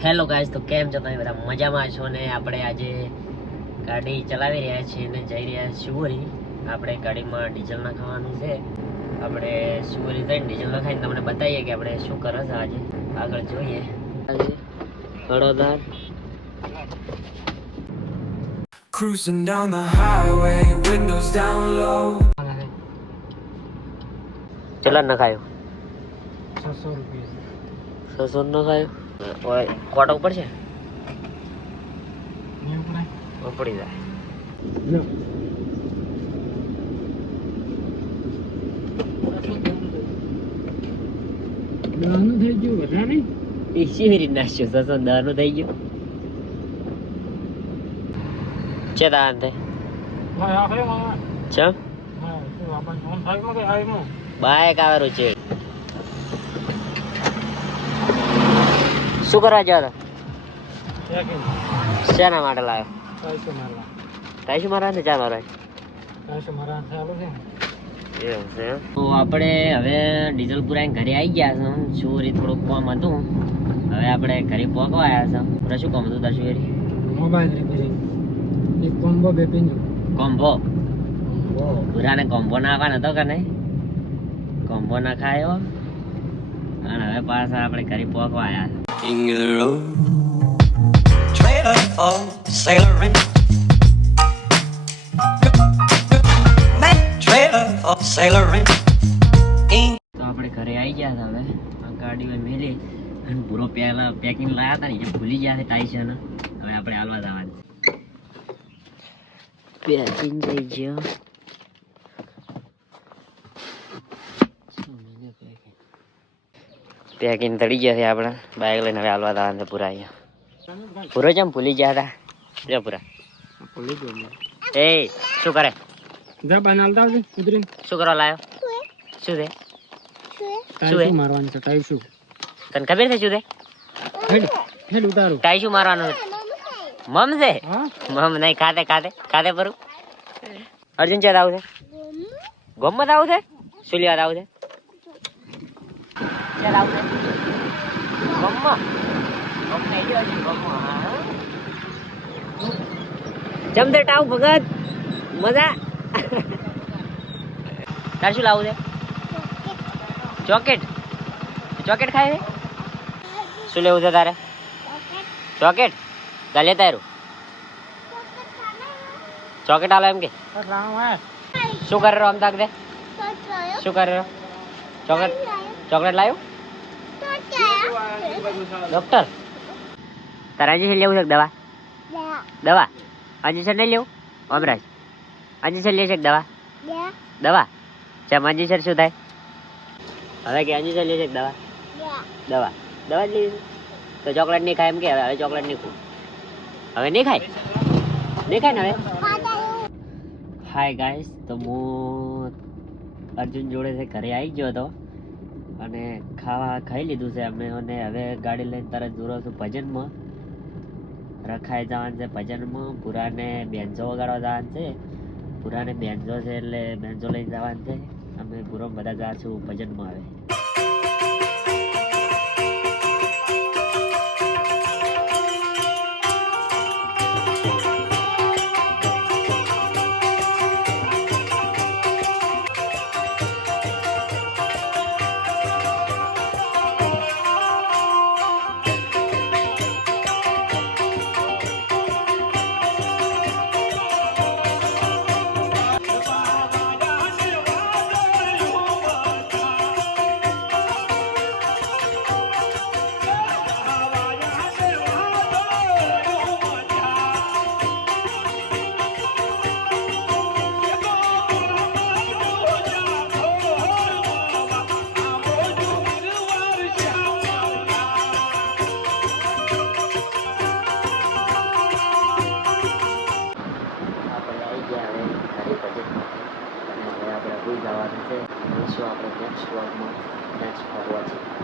Hello guys, તો કેમ છો તમે બધા? મજામાં છો ને? આપણે આજે ગાડી ચલાવી રહ્યા છીએ અને જઈ રહ્યા શિવોરી. આપણે ગાડીમાં ડીઝલ નાખવાનું છે. આપણે શિવોરી જઈને ડીઝલ નખાઈને તમને બતાવીએ કે આપણે શું કરે છે આજે. આગળ જોઈએ. Vadodara Cruising down the highway, windows down low. ચલા નખાયો 600 રૂપિયા 600 નખાયો. ઓય કોટ ઉપર છે પડી જાય. દહનું થઈ ગયું વધારે નહીં એ કેવી રીત નાખ્યો? 610 નું થઈ ગયું છે તાન તે હા આખરે માં ચમ હા તો આપણ ફોન થાય માં કે આઈમાં બાઈક આવેલું છે. શું કરવા જતો? ચેકિંગ શેના માટે લાવ્યો? પૈસો મારવા તાઈશું મારવા ને ચા મારવા? પૈસો મારવા ચાલુ છે એવું છે. તો આપણે હવે ડીઝલ પુરાઈને ઘરે આવી ગયા છે. ચોરી થોડુંક કામ હતું. હવે આપણે ઘરે પહોંચવા આવ્યા છે. આપણે શું કામ હતું તાર ચોરી? મોબાઈલ રિપેરિંગ એક કોમ્બો બે પિંજો કોમ્બો પુરાને કોમ્બો નાખવાનો હતો કે નહીં? કોમ્બો નાખાયો અને હવે પાછા આપણે ઘરે પહોંચવા આવ્યા છે. King of the road, trailer for sailoring. That trailer for sailoring. તો આપણે ઘરે આવી ગયા હતા. હવે આ ગાડીમાં મેલી અને પૂરો પહેલા પેકિંગ લાયા હતા ને એ ભૂલી ગયા છે ટાઈશન. હવે આપણે હાલવા જવાનું પેકિંગ થઈ ગયો. પેકિંગ તળી ગયા છે આપણે. બાઇક લઈને હવે હાલવા જવાનું છે પૂરા. અહીંયા પૂરો જેમ ભૂલી ગયા હતા. જો પૂરા ભૂલી ગયો એ શું કરે? જા બનાલતા આવજે કુદરીન શું કરવા લાયો? શું છે? ટાઈસો મારવાનું છે ટાઈસો તને ખબર છે શું છે? હેડ હેડ ઉતારો ટાઈ શું મારવાનું છે? મમ છે? હા મમ નહીં, ખાતે ખાતે ખાતે પરું. અર્જુન ચાલ આવું છે? ગમત આવું છે? શું લેવા આવું છે? ચાલ આવું છે ગમમાં જમદે ટાવ ભગત મજા. તાર શું લાવું છે? ચોકેટ ચોકેટ ખાય છે? શું લેવું છે તારે? ચોકેટ તા લેતા રહ્યું. ચોકેટ આલો એમ કે શું કરે રહ્યો? આમ તાક દે શું કરે રહ્યો? ચોકલેટ ચોકલેટ લાવ્યું? ડોક્ટર તારે ઇન્જેક્શન લેવું છે કે દવા? દવા ઇન્જેક્શન નહીં લેવું? અમરાજ ઇન્જેક્શન લે છે કે દવા? દવા ચમ ઇન્જેક્શન શું થાય? હવે કે ઇન્જેક્શન લે છે કે દવા? દવા દવા જ લેવી તો ચોકલેટ નહીં ખાય એમ કે? હવે ચોકલેટ નહીં ખાવું. હવે નહીં ખાય? નહીં ખાય ને હવે? હાય ગાઈસ, તો હું અર્જુન જોડે છે ઘરે આવી ગયો હતો અને ખાવા ખાઈ લીધું છે અમે. અને હવે ગાડી લઈને તરત જોરો છું ભજનમાં. રખાઈ જવાનું છે ભજનમાં. પુરાને બેન્જો વગાડવા જવાનું છે. પુરાને બેન્જો છે એટલે બેન્જો લઈને જવાનું છે. અમે પૂરો બધા જાશું ભજનમાં. આવે જવાનું છે. મળીશું આપણે નેક્સ્ટ વ્લોગમાં. Thanks for watching.